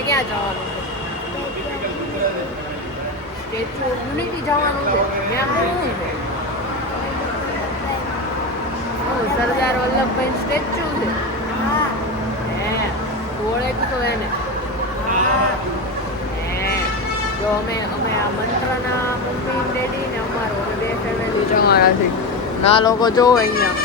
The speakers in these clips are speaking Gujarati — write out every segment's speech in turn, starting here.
આપણે ક્યાં જવાનું છે? સ્ટેચ્યુ ઓફ યુનિટી જવાનું છે. ત્યાં શું છે? સરદાર વલ્લભભાઈ સ્ટેચ્યુ છે. હે ઓળખ તો એને. જો અમે આ મંત્રના મમ્મી ડેડી ને અમારો બે ફેમિલી જવાના છે. ના લોકો જો અહીંયા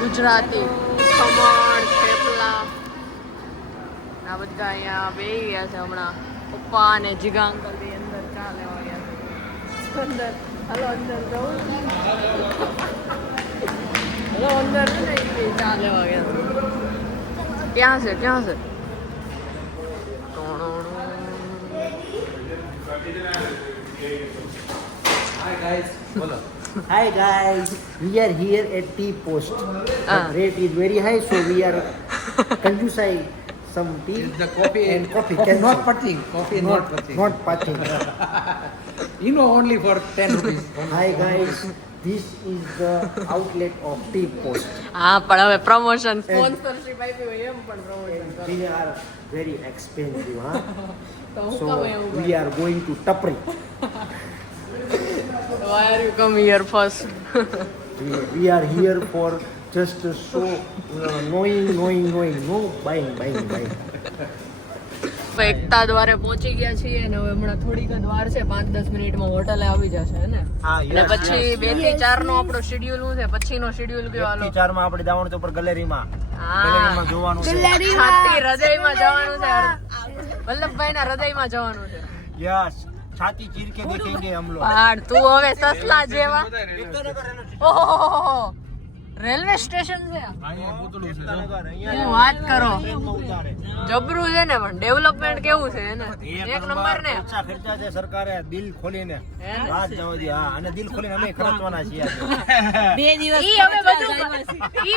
ગુજરાતી ખમણ થેપલા આ બધા અહીંયા બેસી ગયા છે. હમણાં પપ્પા અને જીગા અંકલ ની અંદર ચા લેવા ગયા છે. અંદર હલો અંદર જવું હલો અંદર ને ચા લેવા ગયા છે. ક્યાં છે ક્યાં છે? Hi guys, we are here at tea post. The rate is very high, so we are consuming some tea The coffee and coffee. not partying. Coffee not partying. Not partying. You know, only for 10 rupees. Hi guys, this is the outlet of tea post. હા પણ હવે પ્રમોશન સ્પોન્સરશિપ આપી હોય એમ પણ promotion We are very expensive, huh? તો હું So કામ એવું we are going to Tapri. Why are you come here first? We are here for just to show knowing, no buying. એકતા દ્વારે પહોંચી ગયા છીએ અને હવે હમણાં થોડીક જ વાર છે 5-10 મિનિટમાં હોટલે આવી જશે ને અને પછી 2 થી 4 નો આપણો શેડ્યુલ શું છે પછીનો શેડ્યુલ કયો હાલો 4 માં આપણે જવાનું છે ઉપર ગેલેરીમાં જોવાનું છે છાતી હૃદયમાં જવાનું છે વલ્લભભાઈના હૃદયમાં જવાનું છે યસ છાતી ચીર કે દેખેંગે હમ લોગ પણ તું હવે સસલા જેવા ઓહો રેલવે સ્ટેશન છે હું વાત કરો જબરું છે ને પણ ડેવલપમેન્ટ કેવું છે ને એક નંબર ને ઓછા ખર્ચા છે સરકારે દિલ ખોલીને વાત જવા દે હા અને દિલ ખોલીને અમે ખર્ચવાના છીએ 2 દિવસ ઈ હવે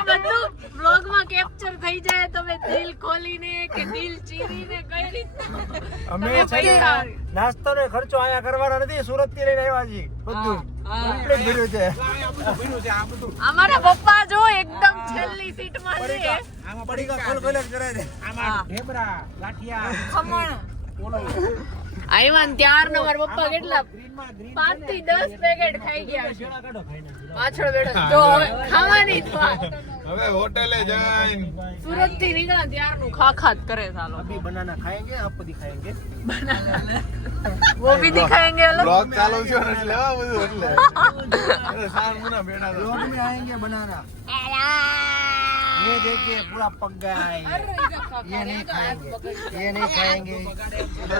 બધું વ્લોગ માં કેપ્ચર થઈ જાય તમે દિલ ખોલીને કે દિલ ચીરીને કઈ રીતે અમે નાસ્તો ને ખર્ચો આયા કરવાનો નથી સુરત થી લઈને આવ્યા છીએ બધું કમ્પ્લીટ ભર્યું છે અમારા પપ્પા જો એકદમ છેલ્લી સીટ માં છે આમાં પડીકા ખોલ કરાય દે આમાં ઢેબરા ગાંઠિયા ખમણ આઈવાન ત્યાર નો મારા પપ્પા કેટલા 5 થી 10 પેકેટ ખાઈ ગયા છે પાછળ બેઠો જો હવે ખાવાની જ વાત હવે હોટેલે જઈને સુરત થી નીકળ્યા ત્યારનું ખાખાત કરે સાલો अभी बनाना खाएंगे आप दिखाएंगे वो भी दिखाएंगे अलग બ્લોગ ચાલુ છે ને એટલે આ બધું એટલે સાર મુના બેઠા लोग में आएंगे बनाना ये देखिए पूरा पक गया है ये नहीं खाएंगे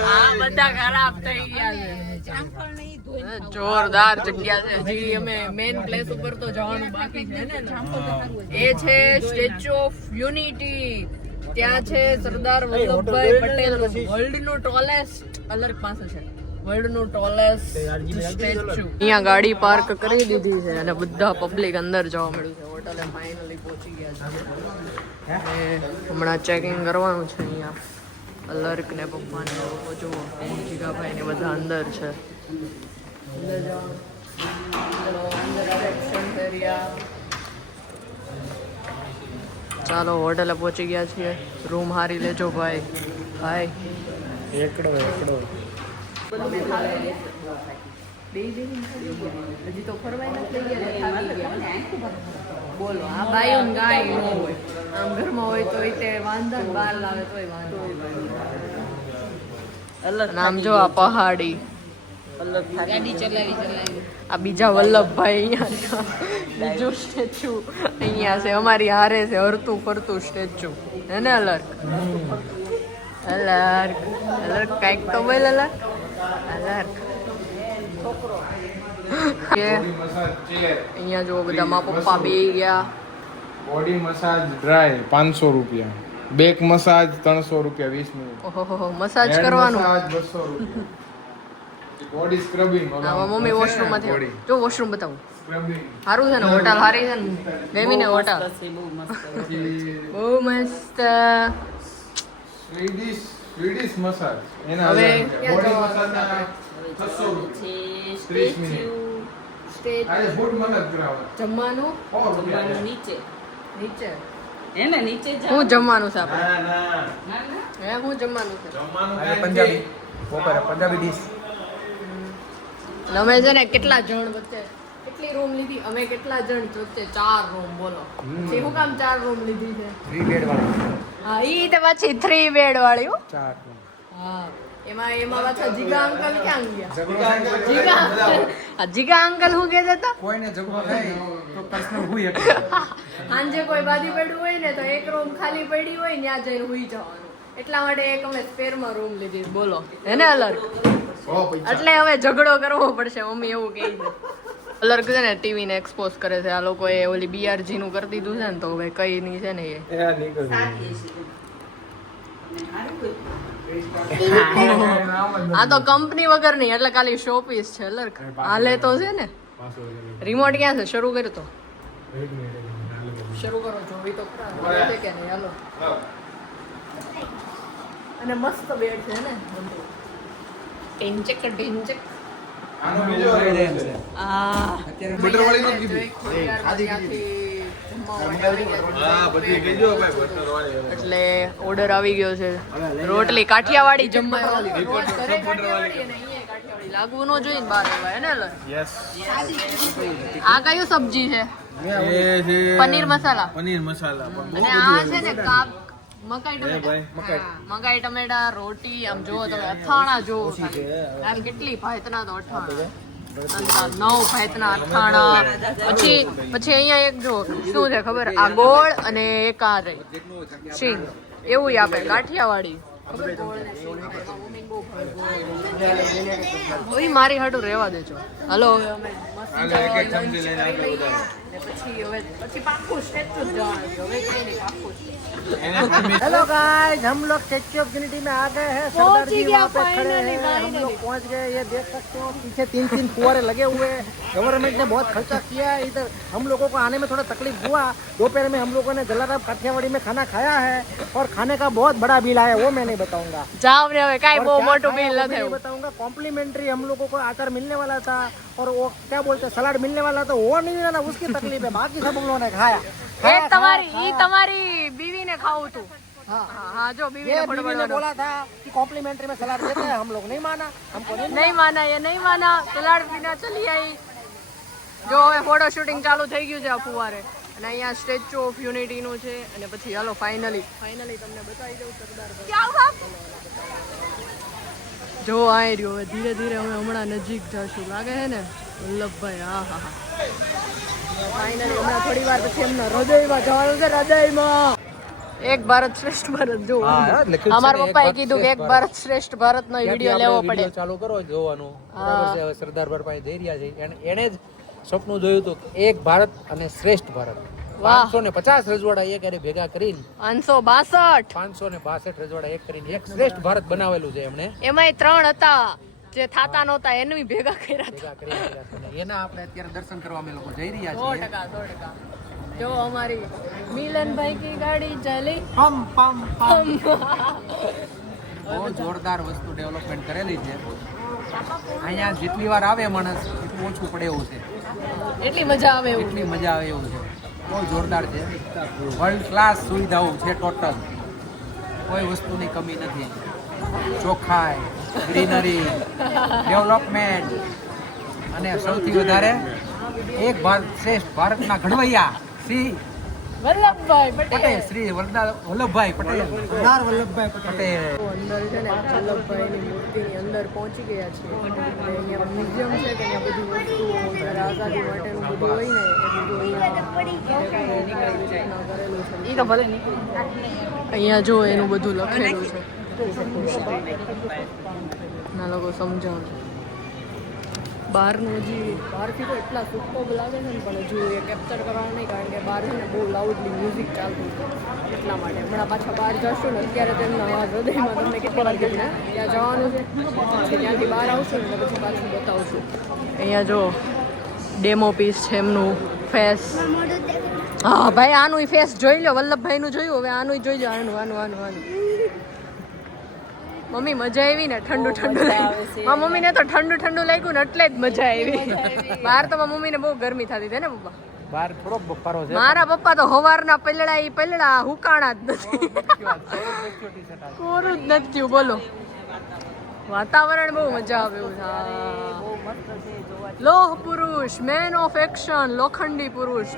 આ બધા ખરાબ થઈ ગયા છે જોરદાર જગ્યા છે હજી અમે મેઇન પ્લેસ ઉપર તો જવાનું બાકી છે ને એ છે સ્ટેચ્યુ ઓફ યુનિટી ત્યાં છે સરદાર વલ્લભભાઈ પટેલ વર્લ્ડ નું ટોલેસ્ટ અલગ પાસે છે વર્લ્ડ નું ટોલેસ્ટ સ્ટેચ્યુ અહીંયા ગાડી પાર્ક કરી દીધી છે અને બધા પબ્લિક અંદર જવા મળ્યું છે હોટલે ફાઇનલી પહોંચી ગયા છે હમણાં ચેકિંગ કરવાનું છે અહીંયા અલર્ક ને પપ્પા ને લોકો જુઓ જીગાભાઈ ને બધા અંદર છે અંદર જવાનું અંદર રિસેપ્શન એરિયા ચાલો હોટલે પહોંચી ગયા છીએ રૂમ હારી લેજો ભાઈ એકડો હજી તો ફરવાય નથી ગયા બોલો આ બાયું ગાય ન હોય આમ ઘરમાં હોય તો તે વાંધા ને બહાર લાવે તોય વાંધો નામ જો આ પહાડી ગાડી ચલાવી આ બીજા વલ્લભભાઈ અહીંયા બીજું સ્ટેચ્યુ અહીંયા છે અમારી હારે છે હરતું ફરતું સ્ટેચ્યુ હે ને અલર્ક કાંઈક તો બોલ અલર્ક અહીંયા જો બધા મા પપ્પા બે ગયા બોડી મસાજ ડ્રાય 500 રૂપિયા બેક મસાજ 300 રૂપિયા 20 મિનિટ ઓહો મસાજ કરવાનું મસાજ 200 રૂપિયા બોડી સ્ક્રબિંગ આમાં મમ્મી વોશરૂમ માંથી જો વોશરૂમ બતાવું સ્ક્રબિંગ સારું છે ને હોટલ સારી છે ને ગમી ને હોટલ બહુ મસ્ત સ્વીડિશ મસાજ એના હવે બોડી મસાજના 600 રૂપિયા 30 મિનિટ આજે ફૂડ મસાજ કરાવવા જમવાનું જમવાનું નીચે હું જમવાનું છે આપણે ના હે હું જમવાનું છે જમવાનું આજે કાંઈ પંજાબી નહીં. બપોરે પંજાબી ડીશ અને અમે છે ને કેટલા જણ વચ્ચે કેટલી રૂમ લીધી અમે કેટલા જણ વચ્ચે 4 રૂમ બોલો તે શું કામ 4 રૂમ લીધી છે 3 બેડ વાળી હા ઈ તો પછી 3 બેડ વાળી હો 4 હા એમાં પાછા જીગા અંકલ ક્યાં ગયા ઝઘડો થાય તો જીગા આ જીગા અંકલ શું કહેતા હતા કોઈને ઝઘડો થાય તો પર્સનલ હોય શકે સાંજે કોઈ બાદી પડ્યું હોય ને તો એક રૂમ ખાલી પડી હોય ને ત્યાં જઈને હુઈ જવાનું એટલા માટે એક અમે સ્પેરમાં રૂમ લીધી બોલો હે ને અલર્ક એટલે હવે ઝઘડો કરવો પડશે મમ્મી એવું કહે છે અલર્ક છે ને ટીવી ને એક્સપોઝ કરે છે આ લોકોએ ઓલી બીઆરજી નું કરી દીધું છે ને તો હવે કઈ નહીં છે ને આ તો કંપની વગર નહીં એટલે ખાલી શો પીસ છે અલર્ક હાલે તો છે ને રિમોટ ક્યાં છે શરૂ કર્યો તો શરૂ કરો જોવી તો ખરા હાલે કે નહીં હાલો અને મસ્ત બેડ છે ને ઢીંચક ઢીંચક આનો બીજો રેન્જ છે આ બટર વાળી નથી કીધી હા બધી કીજો ભાઈ બટર વાળી એટલે ઓર્ડર આવી ગયો છે રોટલી કાઠિયાવાડી જમવા લાગવું ન જોઈએ ને બાર એવા હે ને યસ આ કયું સબ્જી છે એ છે પનીર મસાલા પનીર મસાલા અને આ છે ને કાપ મકાઈ એ ભાઈ ટમેટા મકાઈ ટમેટા રોટી આમ જોવો તમે અથાણા જોવો આમ કેટલી ભાતના તો અથાણા 9 ભાતના અથાણા પછી અહીંયા એક જો શું છે ખબર આ ગોળ અને એક આ રહી શીંગ એવું આપે કાઠિયાવાડી ઓય મારી હાટું રહેવા દેજો હલો હવે અમે હાલે એક એક ચમચી લઈને આપણે બધા પછી પાકું સ્ટેચ્યુ જ જવાનું છે હવે કઈ નહીં પાકું हेलो गाइस हम लोग स्टैच्यू ऑफ यूनिटी में आ गए हैं सरदार जी वहाँ पे खड़े हैं हम लोग पहुँच गए ये देख सकते हो पीछे 3 फुहारे लगे हुए हैं गवर्नमेंट ने बहुत खर्चा किया है इधर हम लोगों को आने में थोड़ा तकलीफ हुआ दोपहर में हम लोगों ने जलाराम काठियावाड़ी में खाना खाया है और खाने का बहुत बड़ा बिल आया वो मैं नहीं बताऊंगा જાવ રે હવે કાઈ और બહુ क्या મોટું खाया બિલ वो ન मैं नहीं થયું बताऊंगा कॉम्प्लीमेंट्री हम लोगों को आचार मिलने वाला था और वो क्या बोलते हैं सलाड मिलने वाला था वो नहीं मिला उसकी तकलीफ है बाकी सब हम लोगों ने खाया એ તમારી બીવીને ખાવું તું हाँ હા જો ये બીવીને बीवी ने बोला था कि कॉम्प्लीमेंट्री में सलाद देते हैं हम लोग नहीं माना हमको नहीं નહીં માના એ નહીં માના સલાડ પીના ચલી આવી જો હવે ફોટો શૂટિંગ ચાલુ થઈ ગયું છે આ ફુવારે અને અહીંયા સ્ટેચ્યુ ઓફ યુનિટી નું છે અને પછી હાલો ફાઇનલી તમને બતાવી દઉં સરદાર જો આઈ રહ્યો હવે ધીરે ધીરે અમે હમણાં નજીક જશું લાગે છે ને વલ્લભભાઈ હા હા હા ફાઇનલી હમણાં થોડી વાર પછી એમના હૃદયમાં જવાનું છે હૃદયમાં એક ભારત શ્રેષ્ઠ ભારત જો અમારા પપ્પાએ કીધું કે એક ભારત શ્રેષ્ઠ ભારત નો વિડીયો લેવો પડે ચાલુ કરો જોવાનું બરાબર છે હવે સરદાર ભાઈ જઈ રહ્યા છે એને જ સપનું જોયું હતું એક ભારત અને શ્રેષ્ઠ ભારત 550 રજવાડા એક હારે ભેગા કરીને 562 562 રજવાડા એક કરીને એક શ્રેષ્ઠ ભારત બનાવેલું છે એમણે એમાંય 3 હતા જે થાતા નહોતા એનું ભેગા કર્યા ભેગા કરીને એના આપણે અત્યારે દર્શન કરવા અમે લોકો જઈ રહ્યા 100% જો અમારી મિલનભાઈ કી ગાડી ચાલી પમ પમ પમ બહુ જોરદાર વસ્તુ ડેવલપમેન્ટ કરેલી છે અહીંયા જેટલી વાર આવે માણસ એટલું ઓછું પડે એવું છે એટલી મજા આવે એવું એટલી મજા આવે એવું છે બહુ જોરદાર છે વર્લ્ડ ક્લાસ સુવિધાઓ છે ટોટલ કોઈ વસ્તુની કમી નથી ચોખ્ખાઈ ગ્રીનરી ડેવલપમેન્ટ અને સૌથી વધારે એક ભારત શ્રેષ્ઠ ભારતના ઘડવૈયા શ્રી વલ્લભભાઈ પટેલ શ્રી વલ્લભભાઈ પટેલ સરદાર વલ્લભભાઈ પટેલ અંદર છે ને વલ્લભભાઈની મૂર્તિની અંદર પહોંચી ગયા છે અને અહીંયા મ્યુઝિયમ છે કે ત્યાં બધી વસ્તુઓ જ્યારે આઝાદી માટેનું બધું હોય ને એ બધું અહીંયા કરેલું છે એ તો ભલે અહીંયા જો એનું બધું લખેલું છે ના લોકો સમજાવજો બહારનું હજી બહારથી તો એટલા સુપર્બ લાગે છે ને પણ હજુ એ કેપ્ચર કરવાનું નહીં કારણ કે બહાર છે ને બહુ લાઉડલી મ્યુઝિક ચાલતું છે એટલા માટે હમણાં પાછા બહાર જશું ને અત્યારે તેમના હૃદયમાં તમને કેટલી વાર કીધું ને ત્યાં જવાનું છે પછી ત્યાંથી બહાર આવશું ને પછી પાછું બતાવશું અહીંયા જો ડેમો પીસ છે એમનું ફેસ હા ભાઈ આનું ફેસ જોઈ લો વલ્લભભાઈનું જોયું હવે આનું જોઈ લો આનું મમ્મી મજા આવી ને ઠંડુ લાગ્યું હા મમ્મીને તો ઠંડુ લાગ્યું ને એટલે જ મજા આવી બહાર તો મમ્મીને બહુ ગરમી થતી હતી ને પપ્પા બહાર થોડોક બફારો છે. મારા પપ્પા તો હવારના પલડા હુકાણા જ નથી. કોરું જ નથી થયું બોલો. વાતાવરણ બહુ મજા આવે એવું છે. લોહ પુરુષ, મેન ઓફ એક્શન, લોખંડી પુરુષ.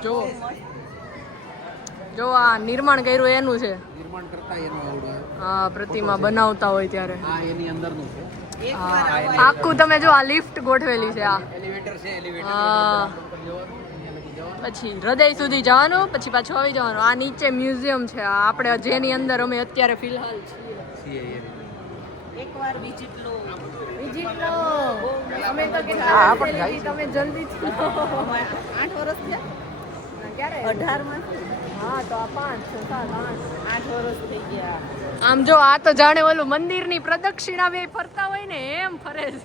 જો આ નિર્માણ કર્યું એનું છે. નિર્માણ કરતા એનું આવડે. હા, પ્રતિમા બનાવતા હોય ત્યારે. હા, એની અંદરનું છે. આખું તમે જો આ લિફ્ટ ગોઠવેલી છે. આ એલિવેટર છે. એલિવેટર હા, પછી હૃદય સુધી જવાનું, પછી પાછું આવી જવાનું. આ નીચે મ્યુઝિયમ છે. આ આપણે જેની અંદર અમે અત્યારે ફિલહાલ છીએ. એકવાર વિઝિટ લો. અમે તો કેટલા તમે જલ્દી 8 વર્ષ થયા. ક્યારે 18 માં? હા, તો આ 5 6 7 8 વર્ષ થઈ ગયા. આમ જો આ તો જાણે ઓલું મંદિરની પ્રદક્ષિણા બે ફરતા હોય ને એમ ફરે છે.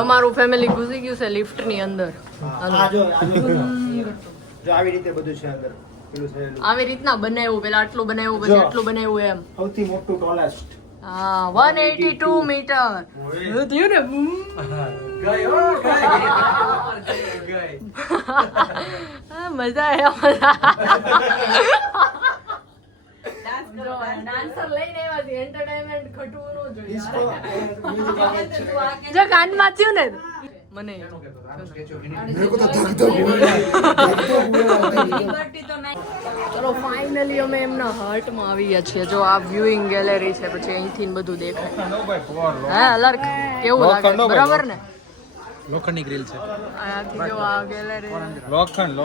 અમારું ફેમિલી ઘૂસી ગયું છે લિફ્ટ ની અંદર. જો આવી રીતે બધું છે અંદર. આવી રીતના બનાવ્યું, પેલા આટલું બનાવ્યું, પછી આટલું બનાવ્યું એમ. સૌથી મોટું ટોલેસ્ટ. હા, 182 મીટર. થયું ને મજા ડાન્સર લઈને આવ્યા છે. એન્ટરટેનમેન્ટ ખટવું ન જોઈએ. જો કાનમાં થયું ને મને ચલો ફાઇનલી અમે એમના હાર્ટમાં આવી ગયા છીએ. જો આ વ્યુઇંગ ગેલેરી છે, પછી અહીંથી બધું દેખાય. હા અલર્ક કેવું લાગે? બરાબર ને? લોખંડની ગ્રીલ છે. આથી જો આ ગેલેરી લોખંડ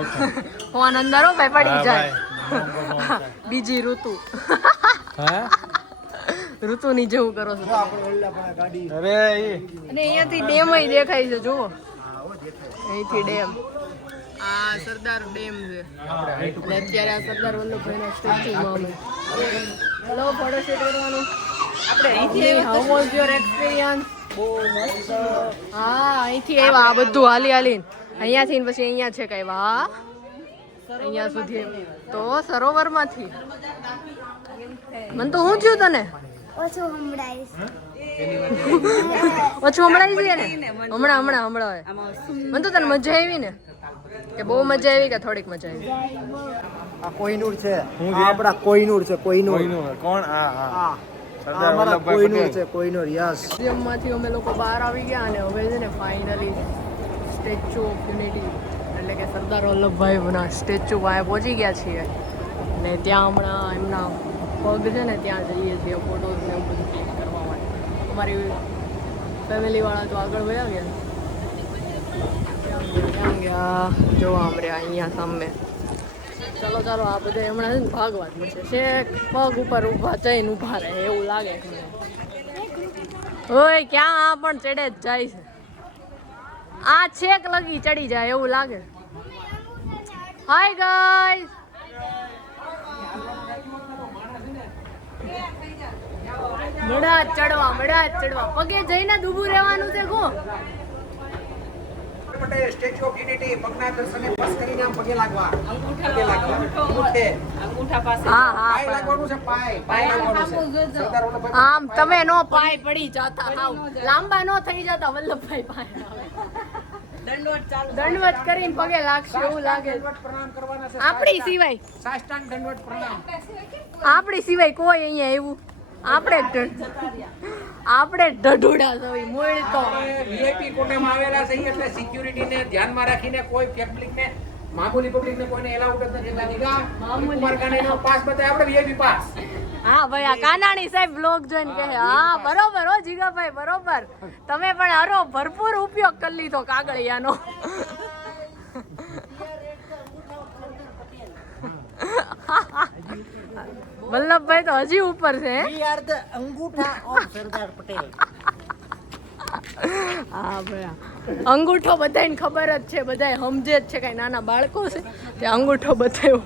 ફોન અંદર હો ભાઈ પડી જાય. બીજી ઋતુ ઋતુની જેવું કરો છો. અરે અને અહીંયાથી ડેમ દેખાય છે. જુઓ અહીંથી ડેમ. આ સરદાર ડેમ છે. અને અત્યારે આ સરદાર વલ્લભભાઈના સ્ટેચ્યુમાં અમે હેલો ફોટોશૂટ કરવાનું. આપણે અહીંથી હાઉ વોઝ યોર એક્સપિરિયન્સ? બહુ મસ્ત. હા, અહીંથી આવ્યા આ બધું હાલીને અહીંયાથી ને પછી અહીંયા છે કઈ વા અહીંયા સુધી તો સરોવરમાંથી. મને તો શું થયું તને? ઓછું સંભળાય છે ને? હમણાં મને તો તને મજા આવી ને? કે બહુ મજા આવી કે થોડીક મજા આવી? આ કોહિનૂર છે. આપણા કોહિનૂર છે. કોહિનૂર કોણ? હા અમારા કોહિનૂર છે. કોહિનૂર યસ. મ્યુઝિયમમાંથી અમે લોકો બહાર આવી ગયા અને હવે છે ને ફાઇનલી સ્ટેચ્યુ ઓફ યુનિટી એટલે કે સરદાર વલ્લભભાઈના સ્ટેચ્યુ પાસે પહોંચી ગયા છીએ. અને ત્યાં હમણાં એમના પગ છે ને ત્યાં જઈએ છીએ ફોટોઝ ને એવું બધું ક્લિક કરવા માટે. અમારી ફેમિલીવાળા તો આગળ વયા ગયા. ત્યાં ગયા જોવા મળ્યા અહીંયા સામે. ચાલો આ બધા હમણાં છે ને ભાગવા જ મળશે. શેક પગ ઉપર ઊભા જઈને ઊભા રહે એવું લાગે છે. ઓય ક્યાં આ પણ ચડે જ જાય છે. આ છેક લગી ચડી જાય એવું લાગે. Hi guys. મડા ચડવા પગે જઈને જ ઊભું રહેવાનું છે. કો સ્ટેચ્યુ ઓફ યુનિટી પગના દર્શને બસ કરીને આમ પગે લાગવા. અંગૂઠા પાસે પાય લાગવાનું છે. પાય લાગવાનું છે. સરદાર વલ્લભભાઈ આમ તમે નો પાય પડી જતા હાવ લાંબા નો થઈ જતા વલ્લભભાઈ પાય દંડવત કરીને પગે લાગશે એવું લાગે. પ્રણામ કરવાના છે. આપણી સિવાય સાષ્ટાંગ દંડવત પ્રણામ. આપણી સિવાય કોઈ અહીંયા એવું આપણે ઢઢુડા થવી મોય તો વીઆઈપી કોટામાં આવેલા છે એટલે સિક્યુરિટી ને ધ્યાનમાં રાખીને કોઈ પબ્લિક ને મામૂલી પબ્લિક ને કોઈને એલાઉડ નથી. એટલે દીગા કુમાર કાનાણીનો પાસ બતાય આપણે વીઆઈપી પાસ. હા ભાઈ આ કાનાણી સાહેબ બ્લોગ જોઈને કહે હા બરોબર હો જીગાભાઈ બરોબર. તમે પણ હરો ભરપૂર ઉપયોગ કરી લીધો કાગળિયાનો. વલ્લભભાઈ તો હજી ઉપર છે. અંગૂઠા ઓફ સરદાર પટેલ. હા ભાઈ અંગૂઠો બધાને ખબર જ છે. બધા સમજે જ છે. કઈ નાના બાળકો છે તે અંગૂઠો બતાવ્યો.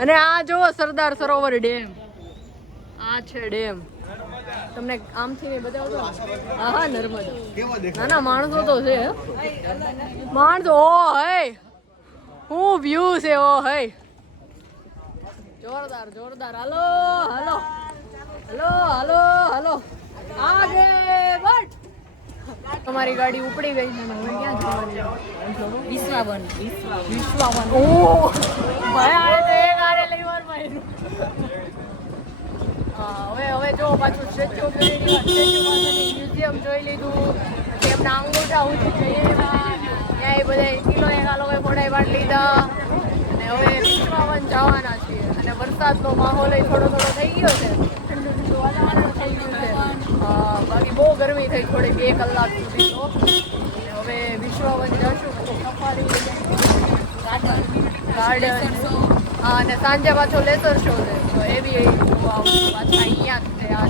અને આ જુઓ સરદાર સરોવર ડેમ. આ છે ડેમ. તમને આમથી નહીં બતાવતો? હા નર્મદા. નાના માણસો તો છે. માણસો ઓ હે હું વ્યૂ છે ઓ હે જોરદાર. હાલો આગે બટ અમારી ગાડી ઉપડી ગઈ છે ને હવે ક્યાં જવાનું? વિશ્વાવન. ઓહ ભાઈ આ તો એક આરે લઈ વાર માર્યું. હવે જો પાછું સ્ટેચ્યુ ઓફ યુનિટી મ્યુઝિયમ જોઈ લીધું, પછી એમના અંગૂઠા ઊંચી જઈએ ત્યાં એ બધા કિલો એક આ લોકોએ ફોટાઈ પાડી લીધા અને હવે વિશ્વાવન જવાના છીએ. અને વરસાદનો માહોલ થોડો થોડો થઈ ગયો છે, ઠંડુ ઠંડુ વાતાવરણ થઈ ગયું છે. બાકી બહુ ગરમી થઈ થોડી 2 કલાક સુધી તો. હવે વિશ્વાવન જશું સફારી ગાર્ડન અને સાંજે પાછો લેસર શો છે તો એ બી પાછા અહીંયા જ છે. આ